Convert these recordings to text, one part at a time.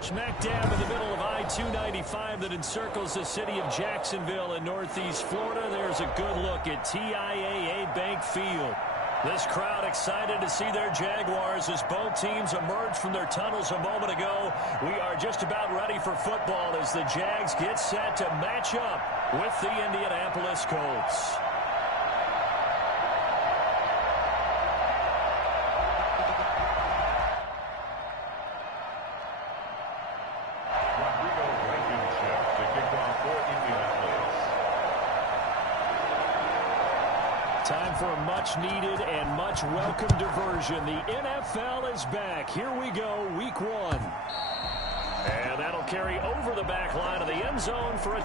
Smack dab in the middle of I-295 that encircles the city of Jacksonville in northeast Florida. There's a good look at TIAA Bank Field. This crowd excited to see their Jaguars as both teams emerged from their tunnels a moment ago. We are just about ready for football as the Jags get set to match up with the Indianapolis Colts. Time for a much-needed and much-welcome diversion. The NFL is back. Here we go, Week 1. And that'll carry over the back line of the end zone for a...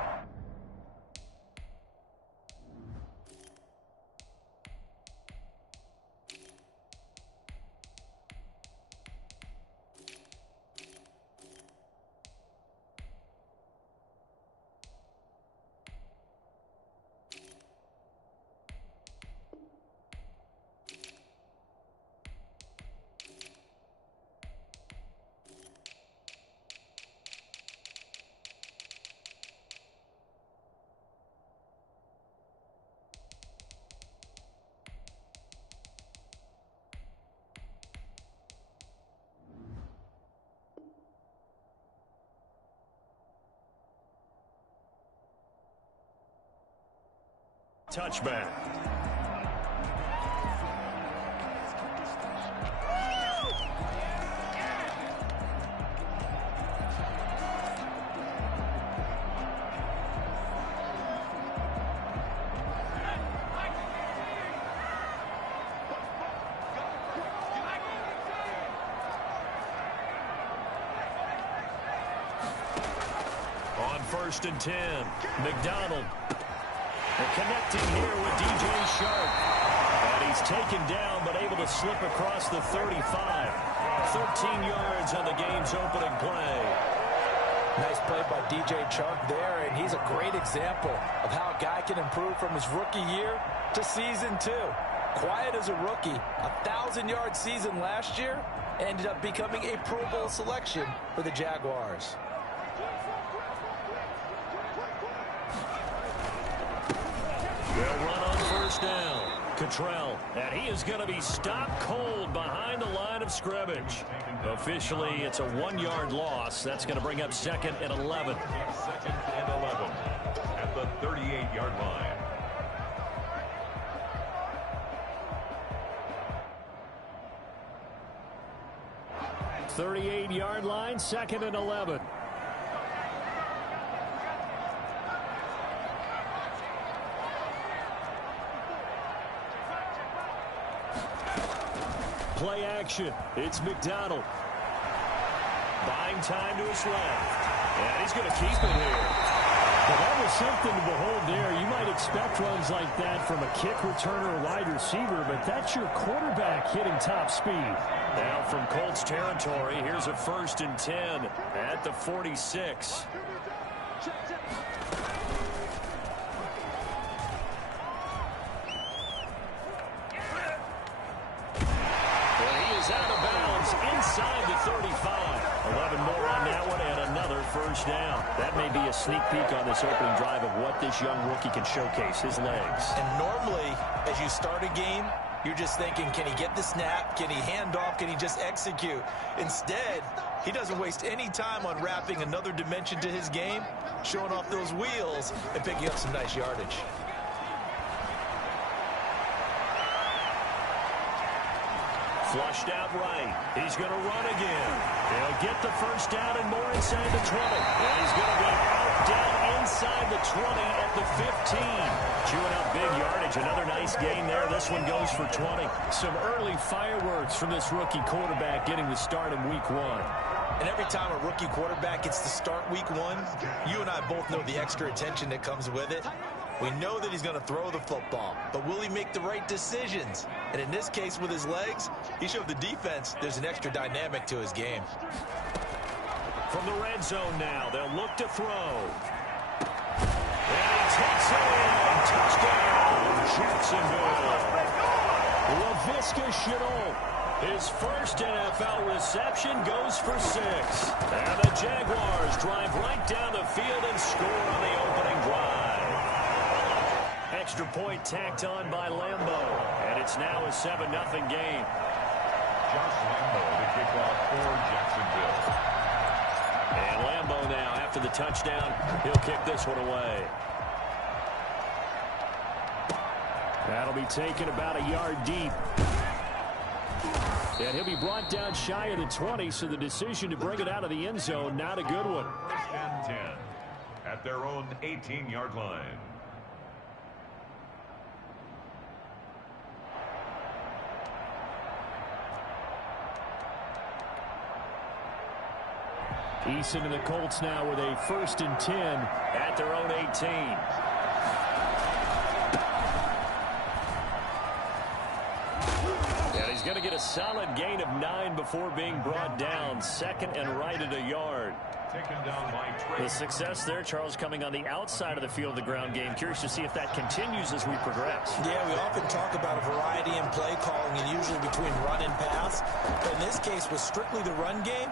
touchback. On 1st and 10, McDonald. They're connecting here with DJ Sharp. And he's taken down but able to slip across the 35. 13 yards on the game's opening play. Nice play by DJ Sharp there, and he's a great example of how a guy can improve from his rookie year to season 2. Quiet as a rookie, 1,000-yard season last year, ended up becoming a Pro Bowl selection for the Jaguars. They'll run on 1st down. Cottrell, and he is going to be stopped cold behind the line of scrimmage. Officially, it's a 1-yard loss. That's going to bring up 2nd and 11. 2nd and 11 at the 38-yard line. .38-yard line, 2nd and 11. Play action. It's McDonald. Buying time to his left. And he's going to keep it here. Well, that was something to behold there. You might expect runs like that from a kick returner or wide receiver, but that's your quarterback hitting top speed. Now from Colts territory, here's a 1st and 10 at the 46. Out of bounds inside the 35. 11 more on that one and another 1st down. That may be a sneak peek on this opening drive of what this young rookie can showcase, his legs. And normally, as you start a game, you're just thinking, can he get the snap? Can he hand off? Can he just execute? Instead, he doesn't waste any time on wrapping another dimension to his game, showing off those wheels and picking up some nice yardage. Flushed out right. He's going to run again. He'll get the 1st down and more inside the 20. And he's going to be out down inside the 20 at the 15. Chewing out big yardage. Another nice gain there. This one goes for 20. Some early fireworks from this rookie quarterback getting the start in Week 1. And every time a rookie quarterback gets to start Week 1, you and I both know the extra attention that comes with it. We know that he's going to throw the football, but will he make the right decisions? And in this case, with his legs, he showed the defense there's an extra dynamic to his game. From the red zone now, they'll look to throw. And he takes it in. Touchdown, Jacksonville. LaVisca Chenault. His first NFL reception goes for 6. And the Jaguars drive right down the field and score on the opening drive. Extra point tacked on by Lambeau. And it's now a 7-0 game. Josh Lambeau, the kickoff for Jacksonville. And Lambeau now, after the touchdown, he'll kick this one away. That'll be taken about a yard deep. And he'll be brought down shy of the 20, so the decision to bring it out of the end zone, not a good one. First and 10 at their own 18-yard line. Eason and the Colts now with a 1st and 10 at their own 18. He's going to get a solid gain of 9 before being brought down. 2nd and right at a yard. Taken down by Trey. The success there, Charles, coming on the outside of the field, the ground game. Curious to see if that continues as we progress. Yeah, we often talk about a variety in play calling and usually between run and pass. But in this case, with strictly the run game,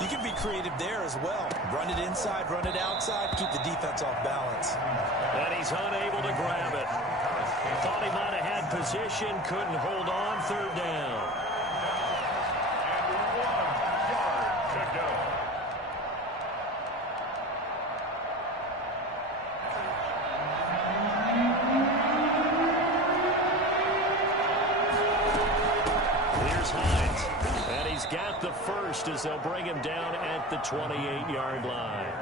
you can be creative there as well. Run it inside, run it outside, keep the defense off balance. And he's unable to grab it. Thought he might have had position, couldn't hold on, 3rd down. And 1 yard to go. Here's Hines. And he's got the first as they'll bring him down at the 28-yard line.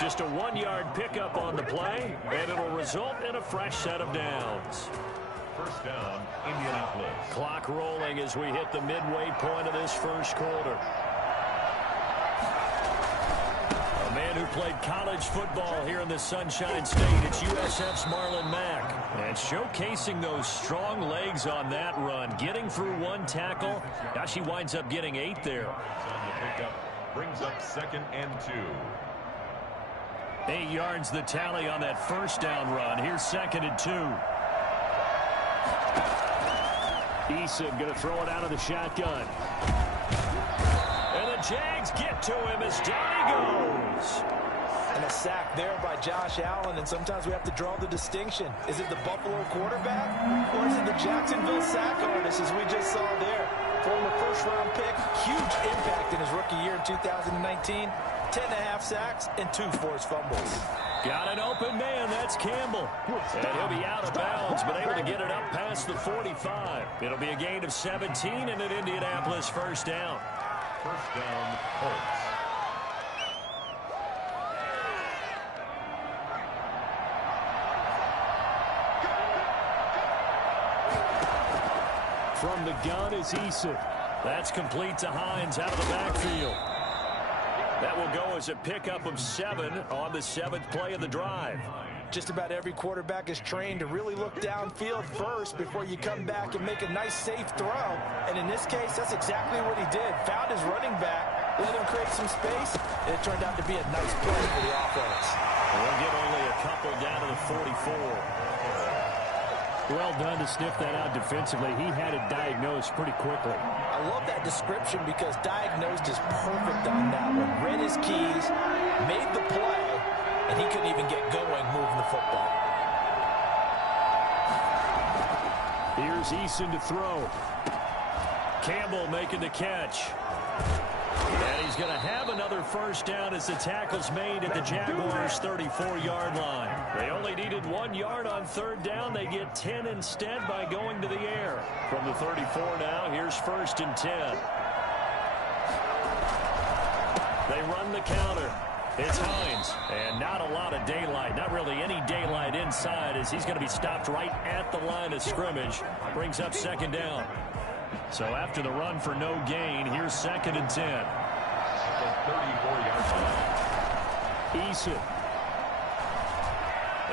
Just a 1-yard pickup on the play, and it'll result in a fresh set of downs. First down, Indianapolis. Clock rolling as we hit the midway point of this first quarter. A man who played college football here in the Sunshine State, it's USF's Marlon Mack. And showcasing those strong legs on that run, getting through 1 tackle. Gosh, he winds up getting 8 there. On the pickup, brings up 2nd and 2. 8 yards the tally on that first down run. Here's 2nd and 2. Eason going to throw it out of the shotgun. And the Jags get to him as down he goes. And a sack there by Josh Allen, and sometimes we have to draw the distinction. Is it the Buffalo quarterback, or is it the Jacksonville sack artist, as we just saw there? Former first-round pick, huge impact in his rookie year in 2019. 10.5 sacks and 2 forced fumbles. Got an open man. That's Campbell. And he'll be out of bounds, but able to get it up past the 45. It'll be a gain of 17 and an Indianapolis first down. First down, Colts. From the gun is Eason. That's complete to Hines out of the backfield. That will go as a pickup of 7 on the 7th play of the drive. Just about every quarterback is trained to really look downfield first before you come back and make a nice, safe throw. And in this case, that's exactly what he did. Found his running back, let him create some space, and it turned out to be a nice play for the offense. We'll get only a couple down to the 44. Well done to sniff that out defensively. He had it diagnosed pretty quickly. I love that description because diagnosed is perfect on that one. Read his keys, made the play, and he couldn't even get going moving the football. Here's Eason to throw. Campbell making the catch. And he's going to have another first down as the tackle's made at the Jaguars' 34-yard line. They only needed 1 yard on 3rd down. They get 10 instead by going to the air. From the 34 now, here's 1st and 10. They run the counter. It's Hines. And not a lot of daylight. Not really any daylight inside as he's going to be stopped right at the line of scrimmage. Brings up 2nd down. So after the run for no gain, here's 2nd and 10. The 34-yard line. Eason.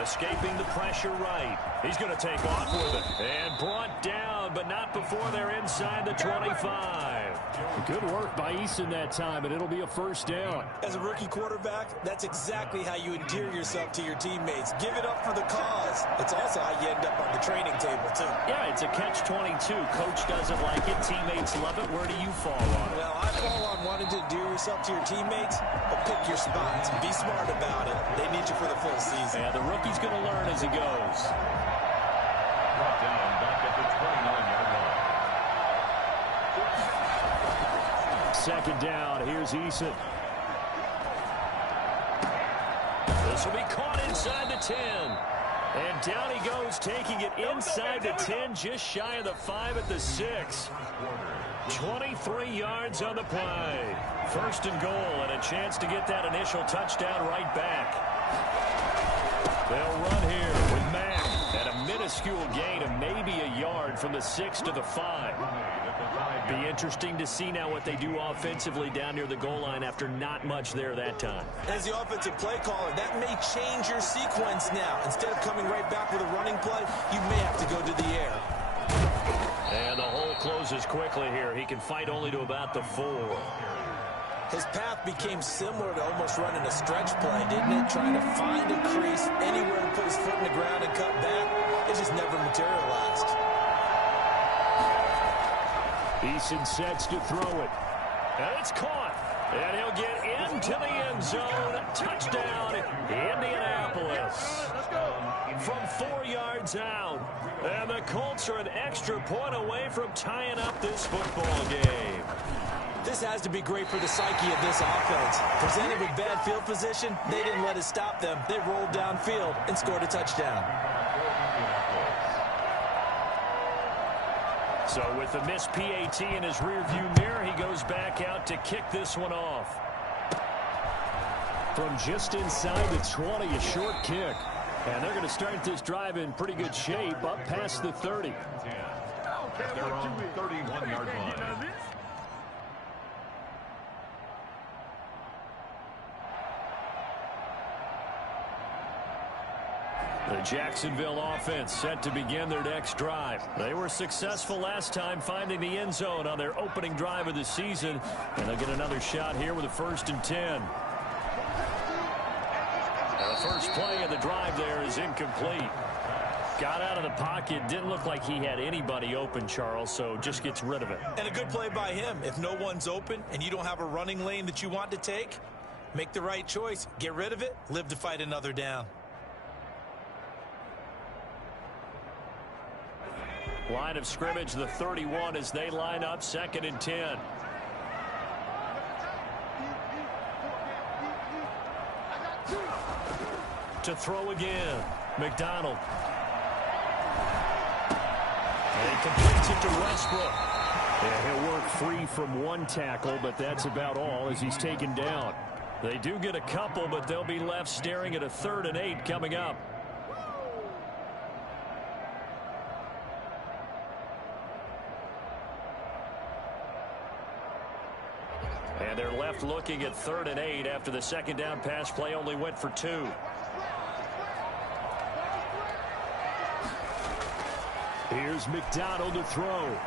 Escaping the pressure right. He's going to take off with it. And brought down, but not before they're inside the 25. Good work by Eason that time, and it'll be a first down. As a rookie quarterback, that's exactly how you endear yourself to your teammates. Give it up for the cause. It's also how you end up on the training table, too. Yeah, it's a catch-22. Coach doesn't like it. Teammates love it. Where do you fall on it? Well, I fall on wanting to endear yourself to your teammates, but pick your spots. Be smart about it. They need you for the full season. Yeah, the rookie's going to learn as he goes. Brought down back at the 29-yard line. Second down. Here's Eason. This will be caught inside the 10. And down he goes, taking it inside the 10, just shy of the 5 at the 6. 23 yards on the play. First and goal, and a chance to get that initial touchdown right back. They'll run here with Mack at a minuscule gain of maybe a yard from the 6 to the 5. Be interesting to see now what they do offensively down near the goal line after not much there that time. As the offensive play caller, that may change your sequence now. Instead of coming right back with a running play, you may have to go to the air. And the hole closes quickly here. He can fight only to about the 4. His path became similar to almost running a stretch play, didn't it? Trying to find a crease anywhere to put his foot in the ground and cut back. It just never materialized. Eason sets to throw it. And it's caught. And he'll get into the end zone. Touchdown, Indianapolis. From 4 yards out. And the Colts are an extra point away from tying up this football game. This has to be great for the psyche of this offense. Presented with bad field position, they didn't let it stop them. They rolled downfield and scored a touchdown. So with the missed PAT in his rearview mirror, he goes back out to kick this one off. From just inside the 20, a short kick. And they're going to start this drive in pretty good shape, up past the 30. At their own 31-yard line. The Jacksonville offense set to begin their next drive. They were successful last time finding the end zone on their opening drive of the season. And they'll get another shot here with a 1st and 10. The first play of the drive there is incomplete. Got out of the pocket. Didn't look like he had anybody open, Charles, so just gets rid of it. And a good play by him. If no one's open and you don't have a running lane that you want to take, make the right choice. Get rid of it. Live to fight another down. Line of scrimmage, the 31 as they line up 2nd and 10. To throw again, McDonald. And he completes it to Westbrook. Yeah, he'll work free from one tackle, but that's about all as he's taken down. They do get a couple, but they'll be left staring at a 3rd and 8 coming up. And they're left looking at 3rd and 8 after the 2nd down pass play only went for 2. Here's McDonald to throw.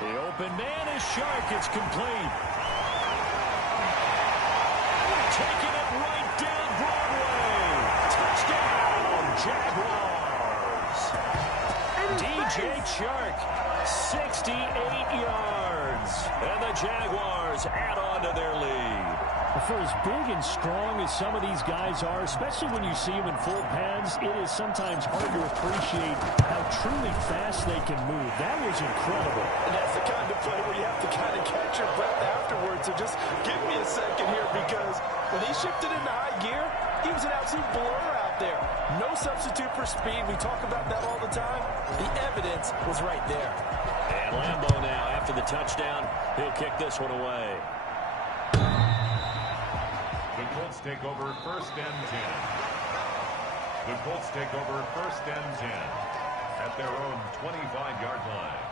The open man is Shark. It's complete. Taking it right down Broadway. Touchdown, Jaguars. DJ Chark, 68 yards. And the Jaguars add on to their lead. For as big and strong as some of these guys are, especially when you see them in full pads, it is sometimes hard to appreciate how truly fast they can move. That was incredible. And that's the kind of play where you have to kind of catch your breath afterwards. So just give me a second here, because when he shifted into high gear, he was an absolute blur out there. No substitute for speed. We talk about that all the time. The evidence was right there. And Lambeau now, after the touchdown, he'll kick this one away. The Colts take over 1st and 10. The Colts take over 1st and 10 at their own 25-yard line.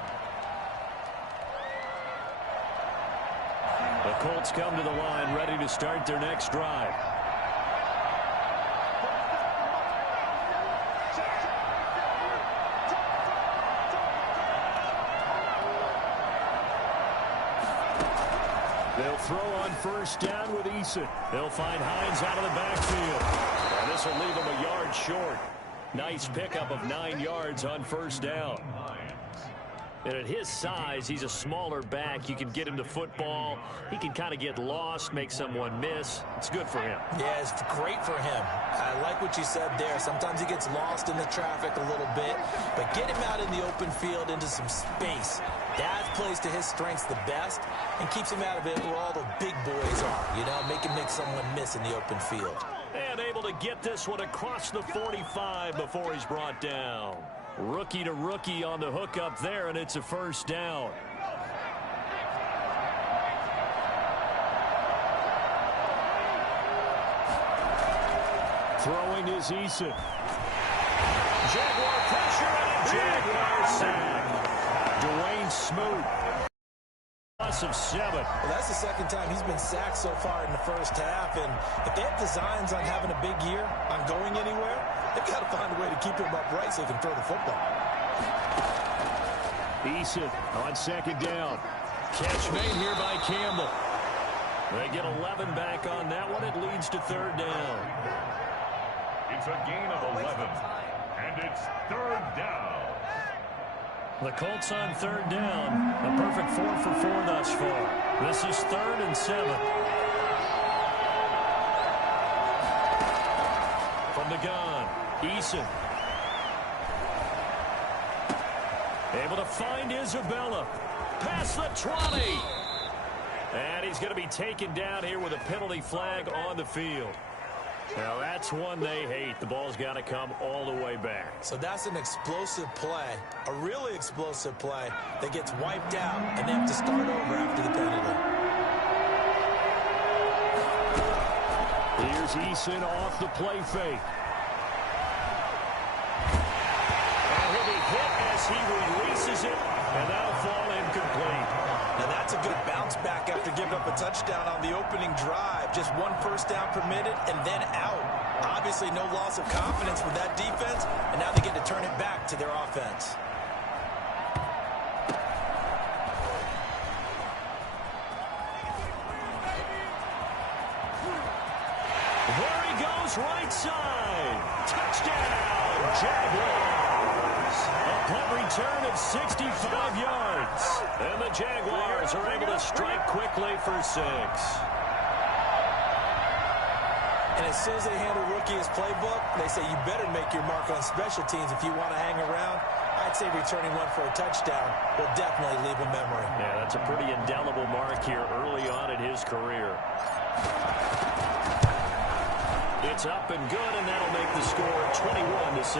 The Colts come to the line ready to start their next drive. They'll throw on first down with Eason. They'll find Hines out of the backfield. And this will leave him a yard short. Nice pickup of 9 yards on first down. And at his size, he's a smaller back. You can get him to football. He can kind of get lost, make someone miss. It's good for him. Yeah, it's great for him. I like what you said there. Sometimes he gets lost in the traffic a little bit, but get him out in the open field into some space. That plays to his strengths the best and keeps him out of it where all the big boys are. You know, make him make someone miss in the open field. And able to get this one across the 45 before he's brought down. Rookie to rookie on the hook up there, and it's a first down. Throwing is Eason. Jaguar pressure and a Jaguar sack. Dwayne Smoot. Loss of 7. Well, that's the second time he's been sacked so far in the first half, and if they have designs on having a big year, on going anywhere, they've got to find a way to keep him upright so he can throw the football. Eason on second down. Catch made here by Campbell. They get 11 back on that one. It leads to third down. It's a gain of 11, and it's third down. The Colts on third down. A perfect 4 for 4 thus far. This is 3rd and 7. From the gun, Eason. Able to find Isabella. Past the 20. And he's going to be taken down here with a penalty flag on the field. Now, that's one they hate. The ball's got to come all the way back. So that's an explosive play, a really explosive play that gets wiped out, and they have to start over after the penalty. Here's Eason off the play fake. And he'll be hit as he releases it, and that'll fall incomplete. Now that's a good bounce back after giving up a touchdown on the opening drive. Just 1 first down permitted and then out. Obviously no loss of confidence with that defense, and now they get to turn it back to their offense. There he goes, right side. Touchdown, Jaguars. A punt return of 65 yards. And the Jaguars are able to strike quickly for 6. And as soon as they hand a rookie his playbook, they say you better make your mark on special teams if you want to hang around. I'd say returning one for a touchdown will definitely leave a memory. Yeah, that's a pretty indelible mark here early on in his career. It's up and good, and that'll make the score 21-6.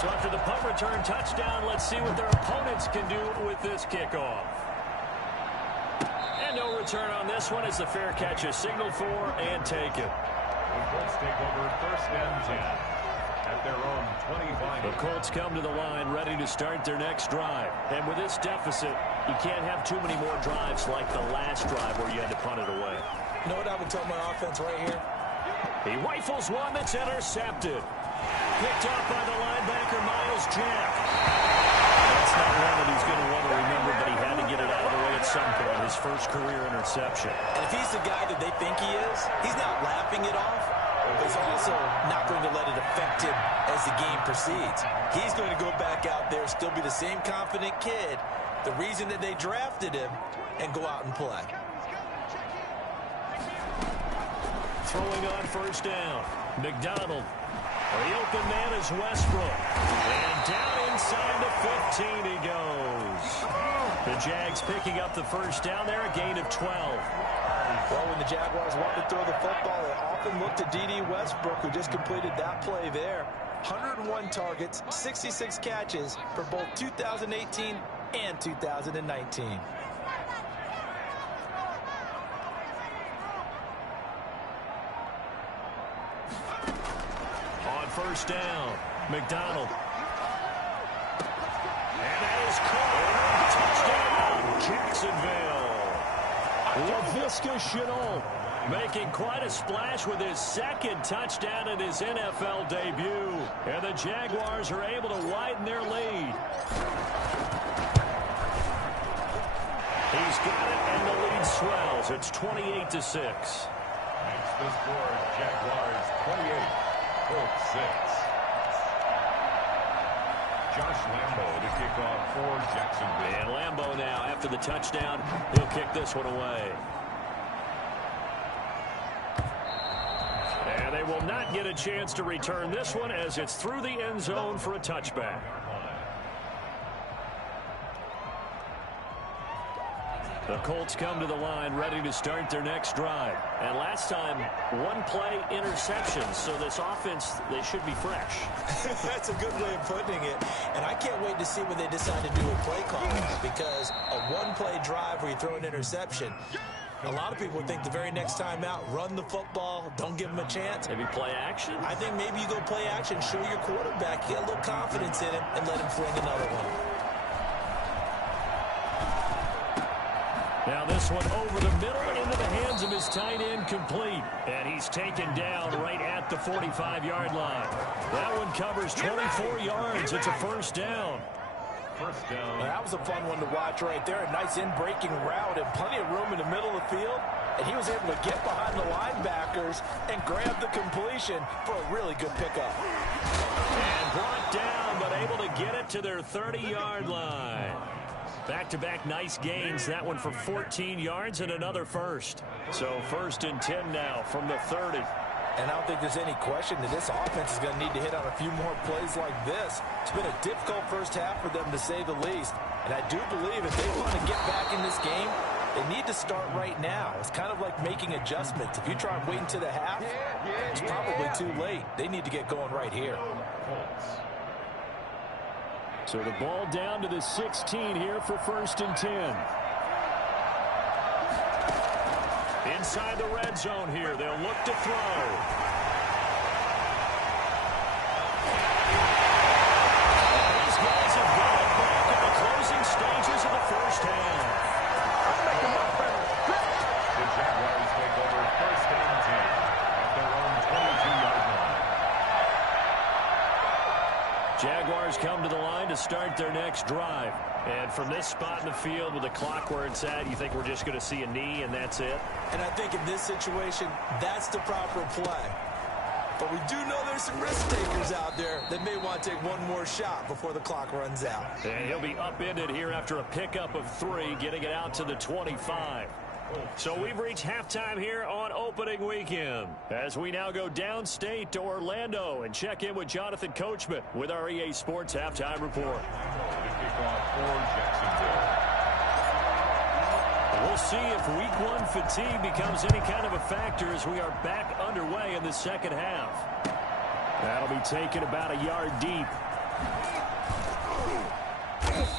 So after the punt return touchdown, let's see what their opponents can do with this kickoff. And no return on this one as the fair catch is signaled for and taken. The Colts take over first and 10 at their own 25. The Colts come to the line ready to start their next drive. And with this deficit, you can't have too many more drives like the last drive where you had to punt it away. You know what I would tell my offense right here? He rifles one that's intercepted. Picked off by the linebacker, Miles Jack. That's not one that he's going to want to remember, but he had to get it out of the way at some point, his first career interception. And if he's the guy that they think he is, he's not laughing it off, but he's also not going to let it affect him as the game proceeds. He's going to go back out there, still be the same confident kid, the reason that they drafted him, and go out and play. Throwing on first down, McDonald. The open man is Westbrook. And down inside the 15 he goes. The Jags picking up the first down there, a gain of 12. Well, when the Jaguars want to throw the football, they often look to D.D. Westbrook, who just completed that play there. 101 targets, 66 catches for both 2018 and 2019. First down, McDonald. Jacksonville. LaVisca Chenault making quite a splash with his second touchdown in his NFL debut. And the Jaguars are able to widen their lead. He's got it, and the lead swells. It's 28-6. Makes the score Jaguars 28, Colts 6. Josh Lambo to kick off for Jacksonville. And Lambo now, after the touchdown, he'll kick this one away. And they will not get a chance to return this one as it's through the end zone for a touchback. The Colts come to the line ready to start their next drive. And last time, one-play interception. So this offense, they should be fresh. That's a good way of putting it. And I can't wait to see what they decide to do with play calling. Because a one-play drive where you throw an interception, a lot of people think the very next time out, run the football, don't give him a chance. Maybe play action? I think maybe you go play action, show your quarterback, get a little confidence in him, and let him fling another one. Now this one over the middle into the hands of his tight end, complete. And he's taken down right at the 45-yard line. That one covers 24 yards. It's a first down. First down. Well, that was a fun one to watch right there. A nice in-breaking route and plenty of room in the middle of the field. And he was able to get behind the linebackers and grab the completion for a really good pickup. And brought down, but able to get it to their 30-yard line. Back-to-back nice gains. That one for 14 yards and another first. So first and 10 now from the 30. And I don't think there's any question that this offense is going to need to hit on a few more plays like this. It's been a difficult first half for them, to say the least. And I do believe if they want to get back in this game, they need to start right now. It's kind of like making adjustments. If you try and wait until the half, it's probably too late. They need to get going right here. So the ball down to the 16 here for first and 10. Inside the red zone here, they'll look to throw. These guys have got it back in the closing stages of the first half. The Jaguars take over first and 10 at their own 22-yard line. Jaguars come to the line to start their next drive. And from this spot in the field with the clock where it's at, you think we're just going to see a knee and that's it? And I think in this situation, that's the proper play. But we do know there's some risk takers out there that may want to take one more shot before the clock runs out. And he'll be upended here after a pickup of 3, getting it out to the 25. So we've reached halftime here on opening weekend as we now go downstate to Orlando and check in with Jonathan Coachman with our EA Sports Halftime Report. To kick off for Jacksonville. We'll see if week 1 fatigue becomes any kind of a factor as we are back underway in the second half. That'll be taken about a yard deep.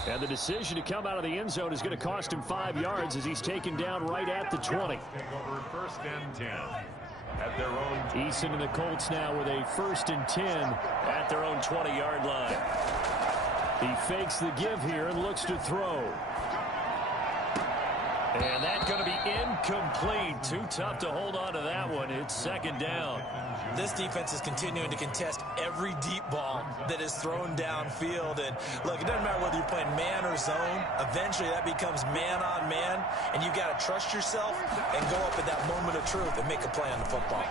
And the decision to come out of the end zone is going to cost him 5 yards as he's taken down right at the 20. Take over first and 10 at their own. Eason and the Colts now with a first and 10 at their own 20-yard line. He fakes the give here and looks to throw. And that's going to be incomplete. Too tough to hold on to that one. It's second down. This defense is continuing to contest every deep ball that is thrown downfield. And look, it doesn't matter whether you're playing man or zone. Eventually that becomes man on man. And you've got to trust yourself and go up at that moment of truth and make a play on the football.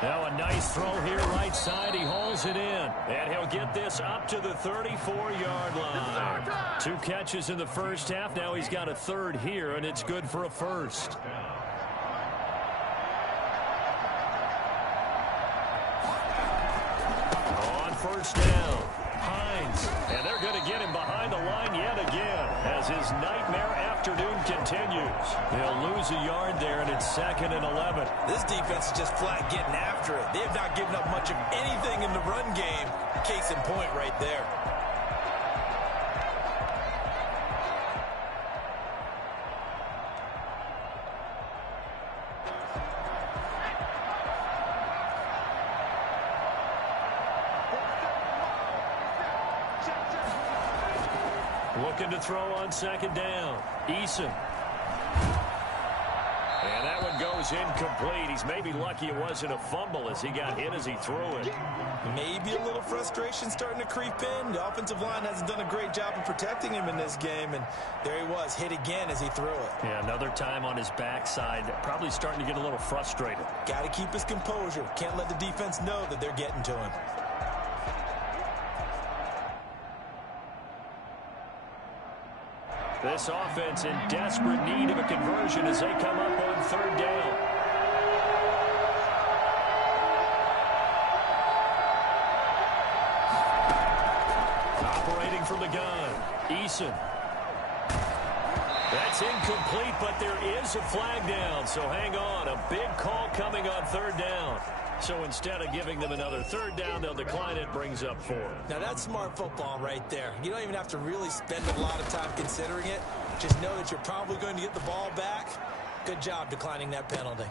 Now a nice throw here right side. He hauls it in. And he'll get this up to the 34-yard line. 2 catches in the first half. Now he's got a third here, and it's good for a first. On first down, Hines. And they're going to get him behind the line yet again as his nightmare afternoon continues. They'll lose a yard there, and it's second and 11. This defense is just flat getting after it. They have not given up much of anything in the run game. Case in point right there. Looking to throw on second down. Eason. And that one goes incomplete. He's maybe lucky it wasn't a fumble as he got hit as he threw it. Maybe a little frustration starting to creep in. The offensive line hasn't done a great job of protecting him in this game, and there he was, hit again as he threw it. Yeah, another time on his backside, probably starting to get a little frustrated. Got to keep his composure. Can't let the defense know that they're getting to him. This offense in desperate need of a conversion as they come up on third down. Operating from the gun, Eason. That's incomplete, but there is a flag down, so hang on. A big call coming on third down. So instead of giving them another third down, they'll decline it, brings up 4. Now that's smart football right there. You don't even have to really spend a lot of time considering it. Just know that you're probably going to get the ball back. Good job declining that penalty.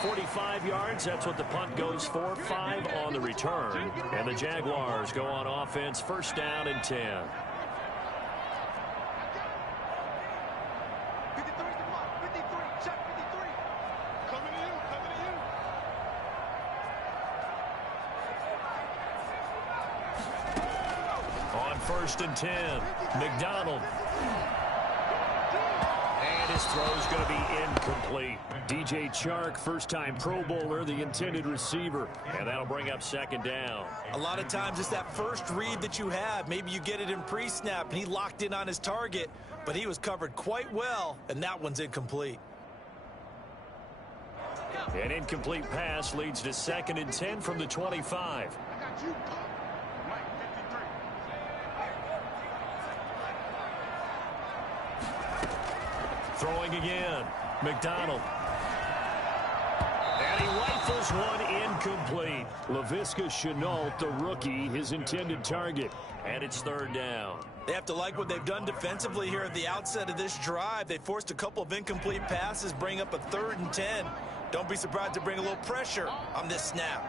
45 yards, that's what the punt goes for. 5 on the return. And the Jaguars go on offense, first down and 10. First and 10. McDonald. And his throw's going to be incomplete. DJ Chark, first-time Pro Bowler, the intended receiver. And that'll bring up second down. A lot of times it's that first read that you have. Maybe you get it in pre-snap, and he locked in on his target, but he was covered quite well, and that one's incomplete. An incomplete pass leads to second and 10 from the 25. Throwing again. McDonald. And he rifles one incomplete. Laviska Shenault, the rookie, his intended target. And it's third down. They have to like what they've done defensively here at the outset of this drive. They forced a couple of incomplete passes, bring up a third and 10. Don't be surprised to bring a little pressure on this snap.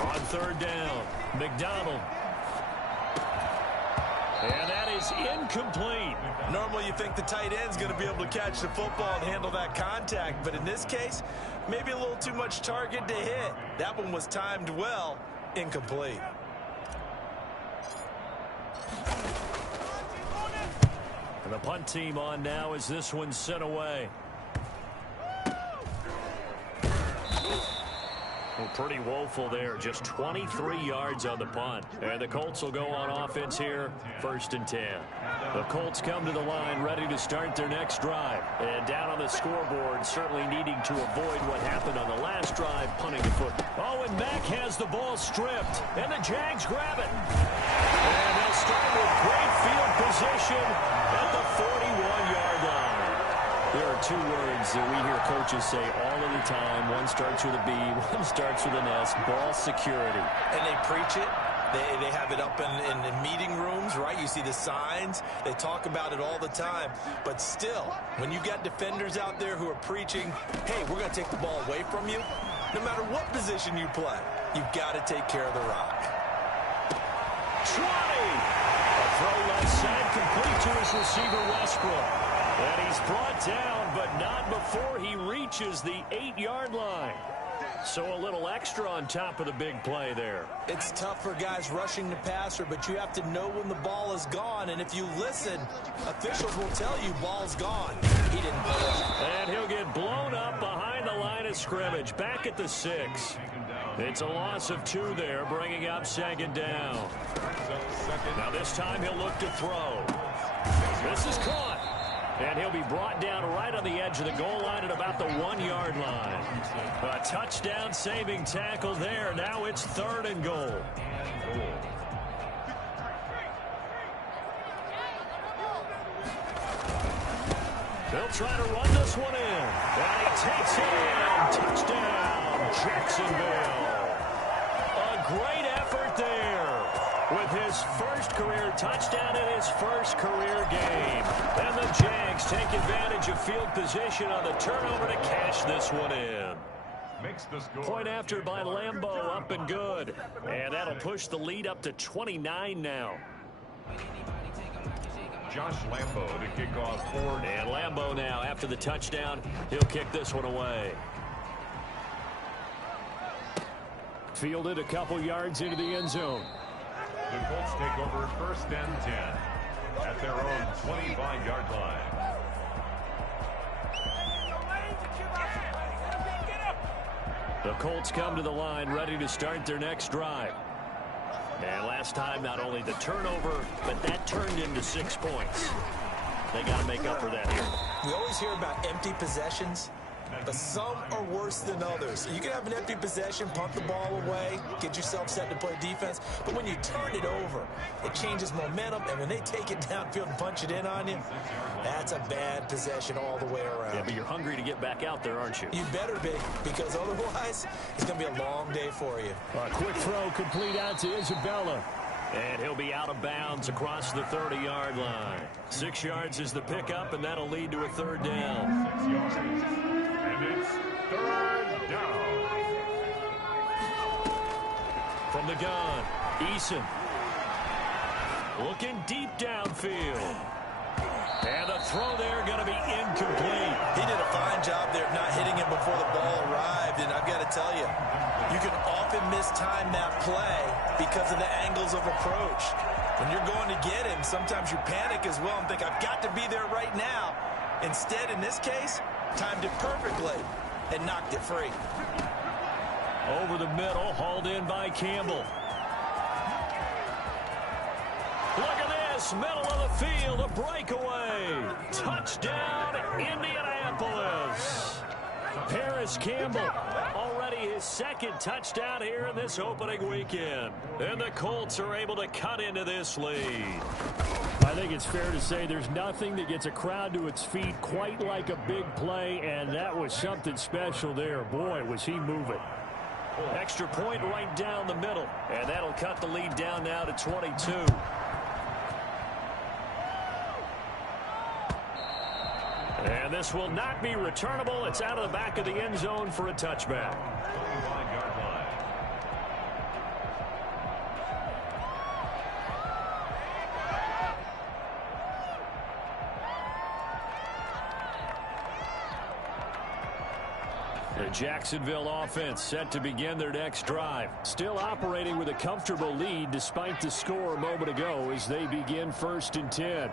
On third down, McDonald. And that is incomplete. Normally you think the tight end's going to be able to catch the football and handle that contact, but in this case, maybe a little too much target to hit. That one was timed well, incomplete. And the punt team on now as this one's sent away. Well, pretty woeful there. Just 23 yards on the punt. And the Colts will go on offense here, first and 10. The Colts come to the line ready to start their next drive. And down on the scoreboard, certainly needing to avoid what happened on the last drive, punting the foot. Oh, and Mack has the ball stripped. And the Jags grab it. And they'll start with great field position at the 41-yard line. There are 2 words that we hear coaches say all of the time. One starts with a B, one starts with an S, ball security. And they preach it. They have it up in meeting rooms, right? You see the signs. They talk about it all the time. But still, when you got defenders out there who are preaching, hey, we're going to take the ball away from you, no matter what position you play, you've got to take care of the rock. 20! A throw left side, complete to his receiver, Westbrook. And he's brought down, but not before he reaches the 8-yard line. So a little extra on top of the big play there. It's tough for guys rushing the passer, but you have to know when the ball is gone. And if you listen, officials will tell you ball's gone. He didn't play it. And he'll get blown up behind the line of scrimmage, back at the 6. It's a loss of 2 there, bringing up second down. Now this time he'll look to throw. This is caught. And he'll be brought down right on the edge of the goal line at about the 1-yard line. A touchdown saving tackle there. Now it's third and goal. They'll try to run this one in. And he takes it in. Touchdown, Jacksonville. A great effort there. With his first career touchdown in his first career game. And the Jags Jags take advantage of field position on the turnover to cash this one in. Makes the score. Point after by Lambeau, up and good. And that'll push the lead up to 29 now. Josh Lambeau to kick off forward. And Lambeau now, after the touchdown, he'll kick this one away. Fielded a couple yards into the end zone. The Colts take over first and 10 at their own 25-yard line. The Colts come to the line ready to start their next drive. And last time, not only the turnover, but that turned into 6 points. They got to make up for that here. We always hear about empty possessions, but some are worse than others. You can have an empty possession, punt the ball away, get yourself set to play defense, but when you turn it over, it changes momentum, and when they take it downfield and punch it in on you, that's a bad possession all the way around. Yeah, but you're hungry to get back out there, aren't you? You better be, because otherwise, it's going to be a long day for you. A quick throw complete out to Isabella. And he'll be out of bounds across the 30-yard line. 6 yards is the pickup, and that'll lead to a third down. 6 yards. And it's third down. From the gun, Eason. Looking deep downfield. And the throw there going to be incomplete. He did a fine job there of not hitting him before the ball arrived, and I've got to tell you, you can often mistime that play because of the angles of approach. When you're going to get him, sometimes you panic as well and think, I've got to be there right now. Instead, in this case, timed it perfectly and knocked it free. Over the middle, hauled in by Campbell. Look at this, middle of the field, a breakaway. Touchdown, Indianapolis. Paris Campbell, already his second touchdown here in this opening weekend. And the Colts are able to cut into this lead. I think it's fair to say there's nothing that gets a crowd to its feet quite like a big play, and that was something special there. Boy, was he moving. Extra point right down the middle, and that'll cut the lead down now to 22. And this will not be returnable. It's out of the back of the end zone for a touchback. 25-yard line. The Jacksonville offense set to begin their next drive. Still operating with a comfortable lead despite the score a moment ago as they begin 1st and 10.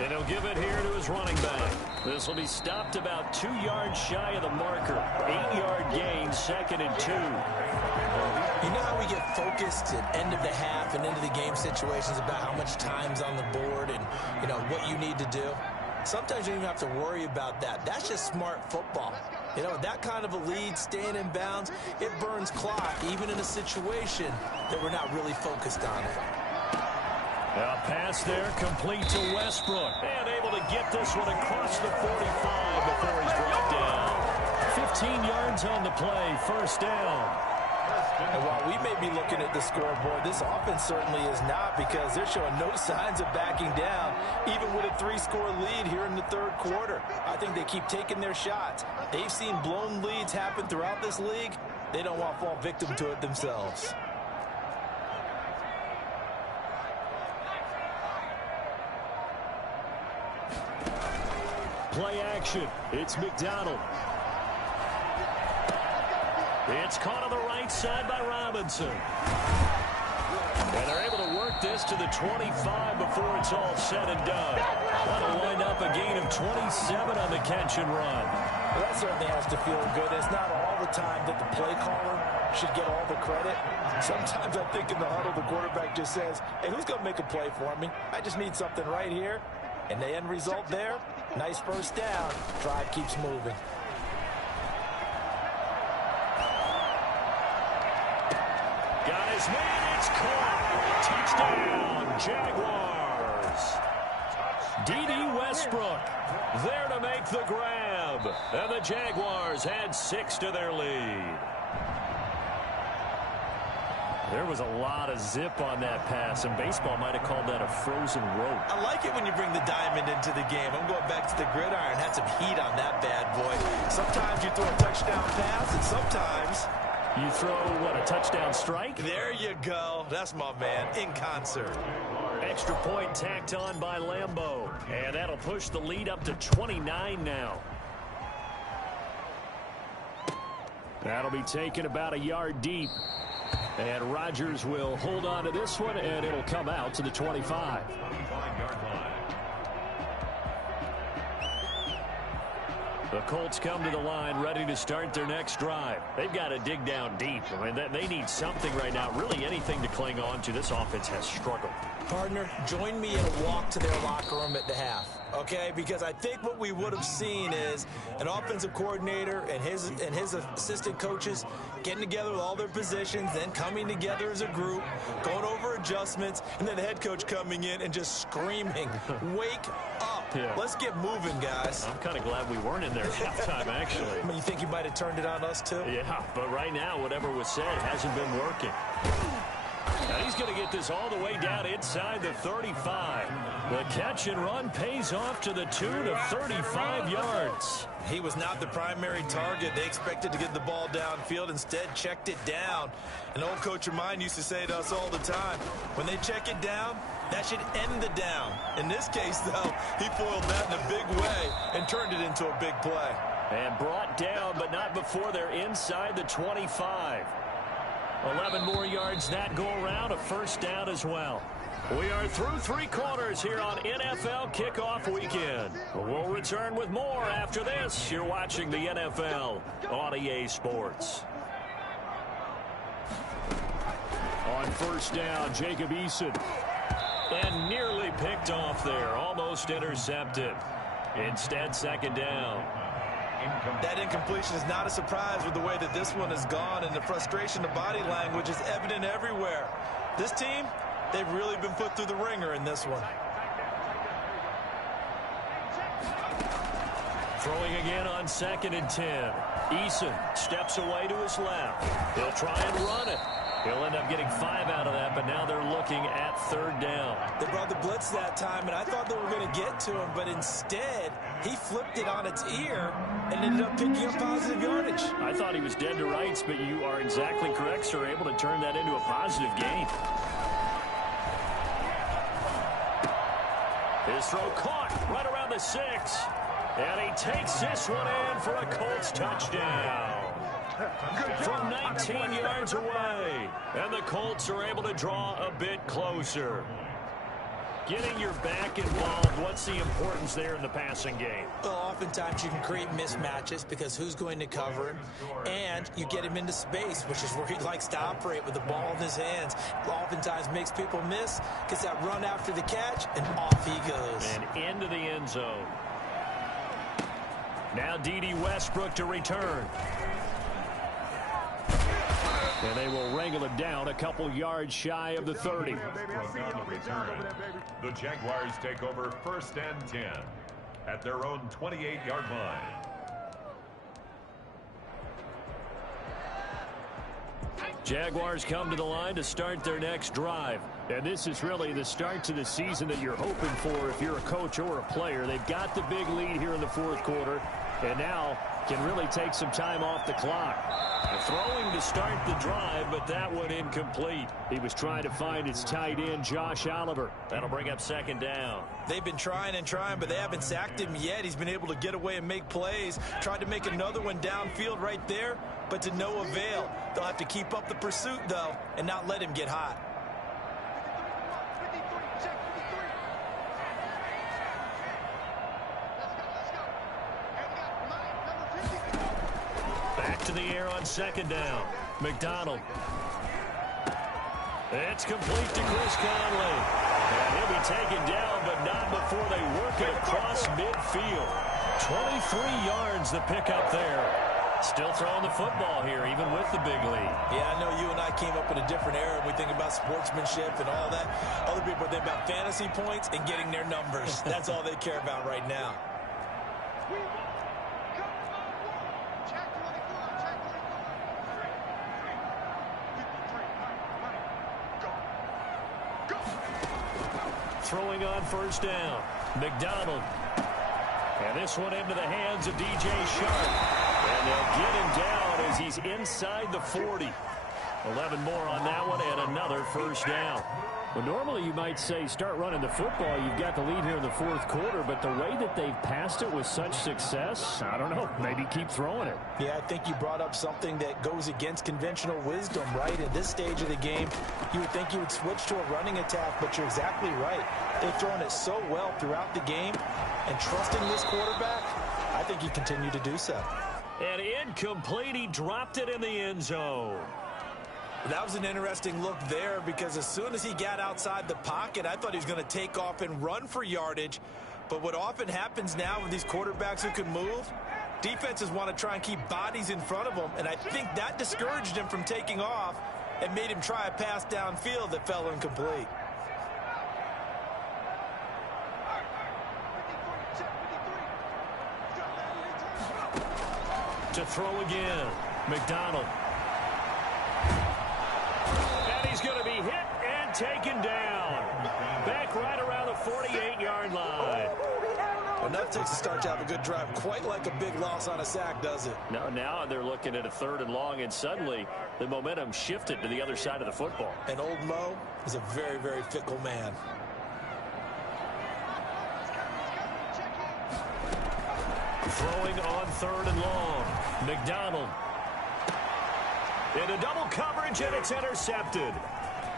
And he'll give it here to his running back. This will be stopped about 2 yards shy of the marker. 8-yard gain, 2nd and 2. You know how we get focused at end of the half and into the game situations about how much time's on the board and, you know, what you need to do? Sometimes you don't even have to worry about that. That's just smart football. You know, that kind of a lead, staying in bounds, it burns clock, even in a situation that we're not really focused on it. A pass there, complete to Westbrook. And able to get this one across the 45 before he's brought down. 15 yards on the play, 1st down. And while we may be looking at the scoreboard, this offense certainly is not, because they're showing no signs of backing down, even with a 3-score lead here in the 3rd quarter. I think they keep taking their shots. They've seen blown leads happen throughout this league. They don't want to fall victim to it themselves. Play action. It's McDonald. It's caught on the right side by Robinson. And they're able to work this to the 25 before it's all said and done. That'll wind up a gain of 27 on the catch and run. Well, that certainly has to feel good. It's not all the time that the play caller should get all the credit. Sometimes I think in the huddle, the quarterback just says, hey, who's going to make a play for me? I just need something right here. And the end result there, nice 1st down. Drive keeps moving. Got his man, it's caught. Touchdown, Jaguars. D.D. Westbrook there to make the grab. And the Jaguars add 6 to their lead. There was a lot of zip on that pass, and baseball might have called that a frozen rope. I like it when you bring the diamond into the game. I'm going back to the gridiron. Had some heat on that bad boy. Sometimes you throw a touchdown pass, and sometimes you throw, what, a touchdown strike? There you go. That's my man, in concert. Extra point tacked on by Lambeau, and that'll push the lead up to 29 now. That'll be taken about a yard deep. And Rodgers will hold on to this one, and it'll come out to the 25. 25-yard line. The Colts come to the line ready to start their next drive. They've got to dig down deep. I mean, they need something right now, really anything to cling on to. This offense has struggled. Partner, join me in a walk to their locker room at the half, okay? Because I think what we would have seen is an offensive coordinator and his assistant coaches getting together with all their positions, then coming together as a group, going over adjustments, and then the head coach coming in and just screaming, wake up. Yeah. Let's get moving, guys. I'm kind of glad we weren't in there at halftime, actually. I mean, you think you might have turned it on us, too? Yeah, but right now, whatever was said hasn't been working. Now he's going to get this all the way down inside the 35. The catch and run pays off to the tune of 35 yards. He was not the primary target. They expected to get the ball downfield. Instead, checked it down. An old coach of mine used to say to us all the time, when they check it down, that should end the down. In this case, though, he foiled that in a big way and turned it into a big play. And brought down, but not before they're inside the 25. 11 more yards that go around, a first down as well. We are through three quarters here on NFL Kickoff Weekend. We'll return with more after this. You're watching the NFL on EA Sports. On first down, Jacob Eason. And nearly picked off there, almost intercepted. Instead, second down. That incompletion is not a surprise with the way that this one has gone, and the frustration, the body language is evident everywhere. This team, they've really been put through the ringer in this one. Throwing again on 2nd and 10. Eason steps away to his left. He'll try and run it. He'll end up getting 5 out of that, but now they're looking at third down. They brought the blitz that time, and I thought they were going to get to him, but instead, he flipped it on its ear and ended up picking up positive yardage. I thought he was dead to rights, but you are exactly correct, sir, able to turn that into a positive gain. His throw caught right around the 6. And he takes this one in for a Colts touchdown. From 19 yards away. And the Colts are able to draw a bit closer. Getting your back involved, what's the importance there in the passing game? Well, oftentimes you can create mismatches because who's going to cover him, and you get him into space, which is where he likes to operate with the ball in his hands. Oftentimes makes people miss, gets that run after the catch, and off he goes. And into the end zone. Now D.D. Westbrook to return. And they will wrangle him down a couple yards shy of the 30. On the return, the Jaguars take over 1st and 10 at their own 28-yard line. Jaguars come to the line to start their next drive. And this is really the start to the season that you're hoping for if you're a coach or a player. They've got the big lead here in the fourth quarter, and now can really take some time off the clock. Throwing to start the drive, but that one incomplete. He was trying to find his tight end, Josh Oliver. That'll bring up 2nd down. They've been trying and trying, but they haven't sacked him yet. He's been able to get away and make plays. Tried to make another one downfield right there, but to no avail. They'll have to keep up the pursuit, though, and not let him get hot. Back to the air on 2nd down. McDonald. It's complete to Chris Conley. And he'll be taken down, but not before they work it across midfield. 23 yards the pickup there. Still throwing the football here, even with the big lead. Yeah, I know you and I came up in a different era. We think about sportsmanship and all that. Other people think about fantasy points and getting their numbers. That's all they care about right now. throwing on first down. McDonald. And this one into the hands of DJ Sharp. And they'll get him down as he's inside the 40. 11 more on that one and another first down. Well, normally you might say start running the football. You've got the lead here in the fourth quarter, but the way that they've passed it with such success, I don't know, maybe keep throwing it. Yeah, I think you brought up something that goes against conventional wisdom, right? At this stage of the game, you would think you would switch to a running attack, but you're exactly right. They've thrown it so well throughout the game, and trusting this quarterback, I think you continue to do so. And incomplete, he dropped it in the end zone. That was an interesting look there because as soon as he got outside the pocket, I thought he was going to take off and run for yardage. But what often happens now with these quarterbacks who can move, defenses want to try and keep bodies in front of them, and I think that discouraged him from taking off and made him try a pass downfield that fell incomplete. To throw again, McDonald. And he's going to be hit and taken down. Back right around the 48-yard line. Enough takes to start to have a good drive. Quite like a big loss on a sack, does it? No, now they're looking at a 3rd and long, and suddenly the momentum shifted to the other side of the football. And old Mo is a very, very fickle man. Throwing on 3rd and long. McDonald. Into double coverage, and it's intercepted.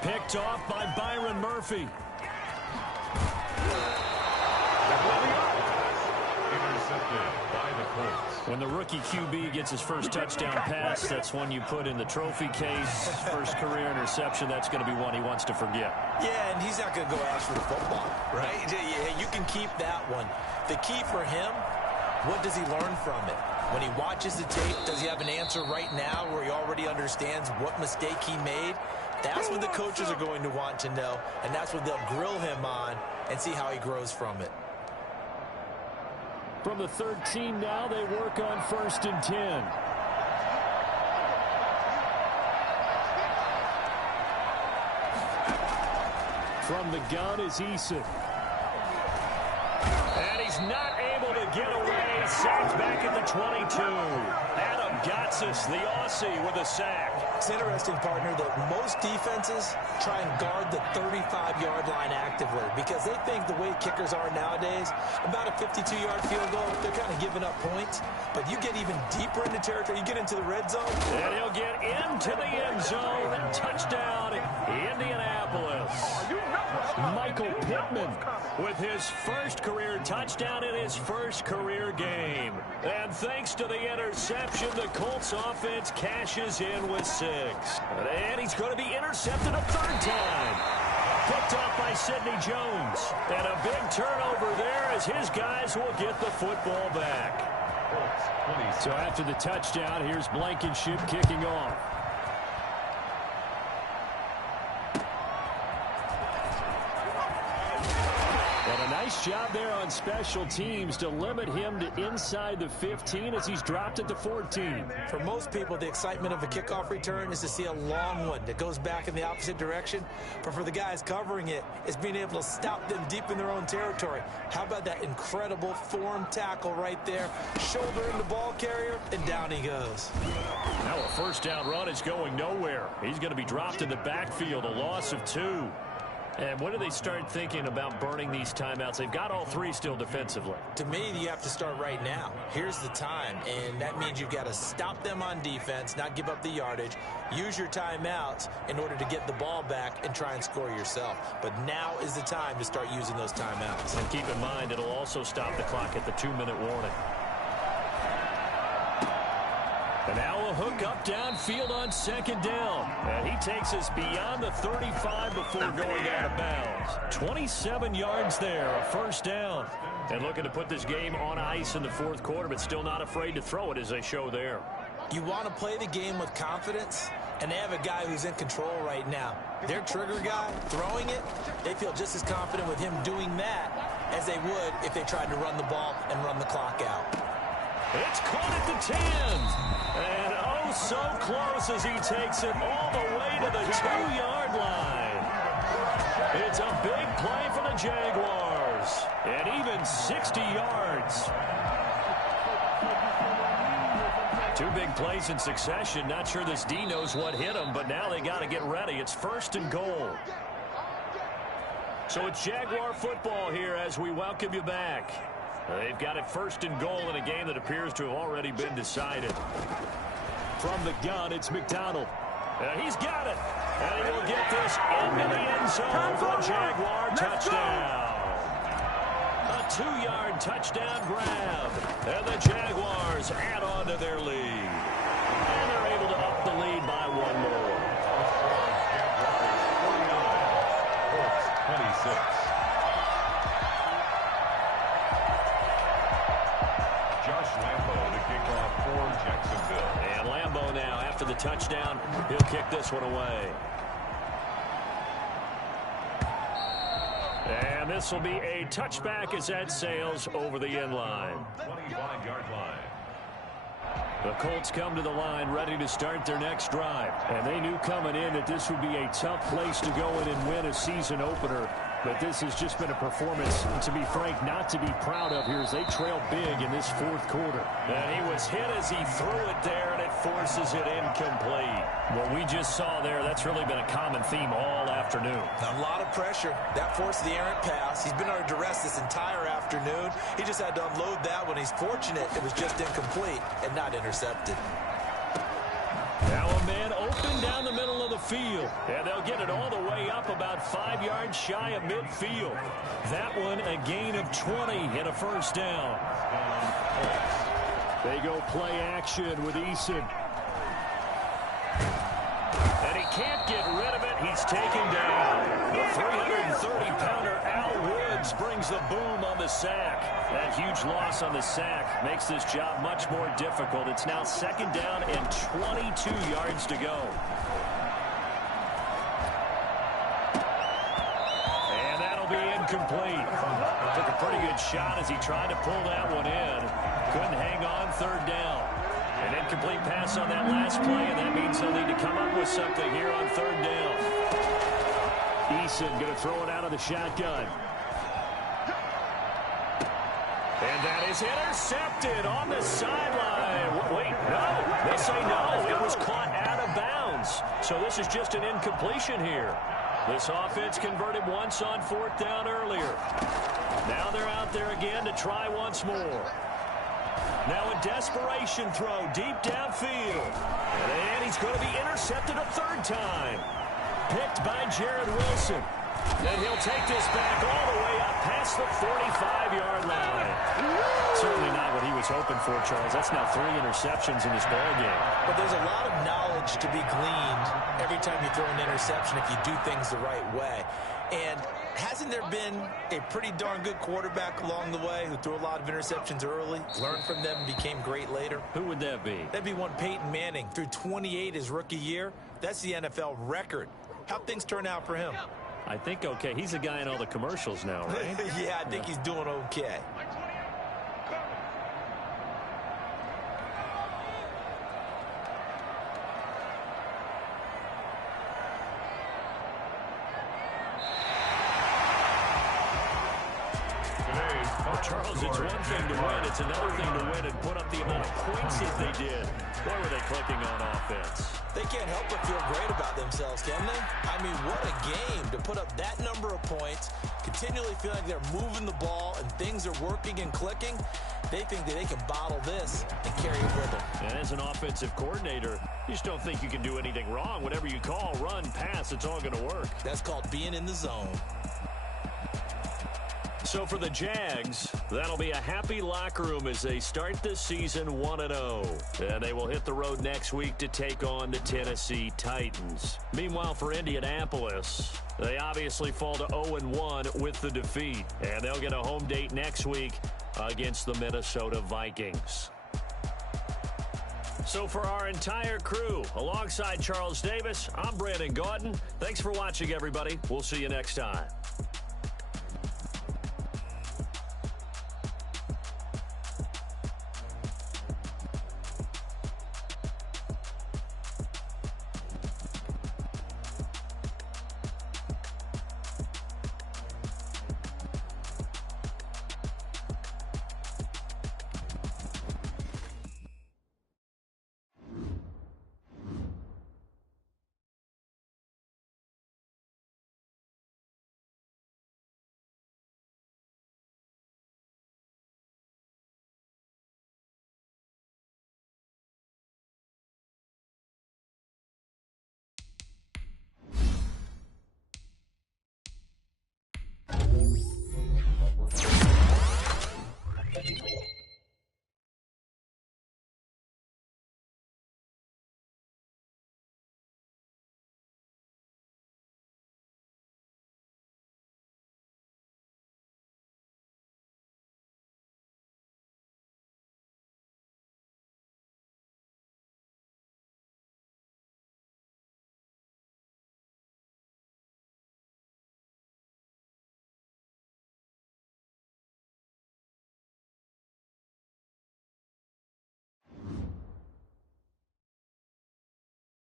Picked off by Byron Murphy. Intercepted by the Colts. When the rookie QB gets his first touchdown pass, that's one you put in the trophy case. First career interception, that's going to be one he wants to forget. Yeah, and he's not going to go ask for the football, right? Yeah, you can keep that one. The key for him, what does he learn from it? When he watches the tape, does he have an answer right now where he already understands what mistake he made? That's what the coaches are going to want to know, and that's what they'll grill him on and see how he grows from it. From the 13 now, they work on 1st and 10. From the gun is Eason. And he's not able to get away. Sacked back at the 22. Adam Gotsis, the Aussie, with a sack. It's interesting, partner, that most defenses try and guard the 35-yard line actively because they think the way kickers are nowadays, about a 52-yard field goal, they're kind of giving up points. But you get even deeper into territory, you get into the red zone. And he'll get into the end zone. Touchdown, Indianapolis. Michael Pittman with his first career touchdown in his first career game. And thanks to the interception, the Colts offense cashes in with 6. And he's going to be intercepted a 3rd time. Picked off by Sidney Jones. And a big turnover there as his guys will get the football back. So after the touchdown, here's Blankenship kicking off. Nice job there on special teams to limit him to inside the 15 as he's dropped at the 14. For most people, the excitement of a kickoff return is to see a long one that goes back in the opposite direction. But for the guys covering it, it's being able to stop them deep in their own territory. How about that incredible form tackle right there? Shoulder in the ball carrier, and down he goes. Now a first down run is going nowhere. He's going to be dropped in the backfield, a loss of 2. And when do they start thinking about burning these timeouts? They've got all 3 still defensively. To me, you have to start right now. Here's the time, and that means you've got to stop them on defense, not give up the yardage, use your timeouts in order to get the ball back and try and score yourself. But now is the time to start using those timeouts. And keep in mind, it'll also stop the clock at the 2-minute warning. And now a hook up downfield on 2nd down. And he takes us beyond the 35 before going out of bounds. 27 yards there, a first down. And looking to put this game on ice in the 4th quarter, but still not afraid to throw it as they show there. You want to play the game with confidence, and they have a guy who's in control right now. Their trigger guy, throwing it, they feel just as confident with him doing that as they would if they tried to run the ball and run the clock out. It's caught at the 10. And oh, so close as he takes it all the way to the 2-yard line. It's a big play for the Jaguars. And even 60 yards. Two big plays in succession. Not sure this D knows what hit him, but now they got to get ready. It's 1st and goal. So it's Jaguar football here as we welcome you back. They've got it 1st and goal in a game that appears to have already been decided. From the gun, it's McDonald. He's got it. And he will get this into the end zone for a Jaguar touchdown. A 2-yard touchdown grab. And the Jaguars add on to their lead. And they're able to up the lead by 1 more. Colts 26. Josh Lambo to kick off for Jacksonville. And Lambo now, after the touchdown, he'll kick this one away. And this will be a touchback as that sails over the end line. 25-yard line. The Colts come to the line ready to start their next drive. And they knew coming in that this would be a tough place to go in and win a season opener. But this has just been a performance, to be frank, not to be proud of here as they trail big in this 4th quarter. And he was hit as he threw it there, and it forces it incomplete. What we just saw there, that's really been a common theme all afternoon. A lot of pressure. That forced the errant pass. He's been under duress this entire afternoon. He just had to unload that one. He's fortunate it was just incomplete and not intercepted. Now a man open down the middle of the field. And they'll get it all the way up about 5 yards shy of midfield. That one a gain of 20 and a 1st down. They go play action with Eason. And he can't get rid of it. He's taken down. The 330-pounder Al Woods brings the boom on the sack. That huge loss on the sack makes this job much more difficult. It's now 2nd down and 22 yards to go. And that'll be incomplete. Took a pretty good shot as he tried to pull that one in. Couldn't hang on 3rd down. An incomplete pass on that last play, and that means they'll need to come up with something here on 3rd down. Eason going to throw it out of the shotgun. And that is intercepted on the sideline. Wait, no. They say no. It was caught out of bounds. So this is just an incompletion here. This offense converted once on 4th down earlier. Now they're out there again to try once more. Now a desperation throw deep downfield. And he's going to be intercepted a 3rd time. Picked by Jared Wilson. And he'll take this back all the way up past the 45-yard line. Certainly not what he was hoping for, Charles. That's now 3 interceptions in this ballgame. But there's a lot of knowledge to be gleaned every time you throw an interception if you do things the right way. And hasn't there been a pretty darn good quarterback along the way who threw a lot of interceptions early, learned from them, and became great later? Who would that be? That'd be one Peyton Manning. Threw 28 his rookie year. That's the NFL record. How'd things turn out for him? I think okay. He's a guy in all the commercials now, right? Yeah, I think he's doing okay. Charles, it's one thing to win. It's another thing to win and put up the amount of points that they did. Boy, were they clicking on offense. They can't help but feel great about themselves, can they? I mean, what a game to put up that number of points, continually feel like they're moving the ball and things are working and clicking. They think that they can bottle this and carry it with them. And as an offensive coordinator, you just don't think you can do anything wrong. Whatever you call, run, pass, it's all going to work. That's called being in the zone. So for the Jags, that'll be a happy locker room as they start this season 1-0. And they will hit the road next week to take on the Tennessee Titans. Meanwhile, for Indianapolis, they obviously fall to 0-1 with the defeat. And they'll get a home date next week against the Minnesota Vikings. So for our entire crew, alongside Charles Davis, I'm Brandon Gaudin. Thanks for watching, everybody. We'll see you next time.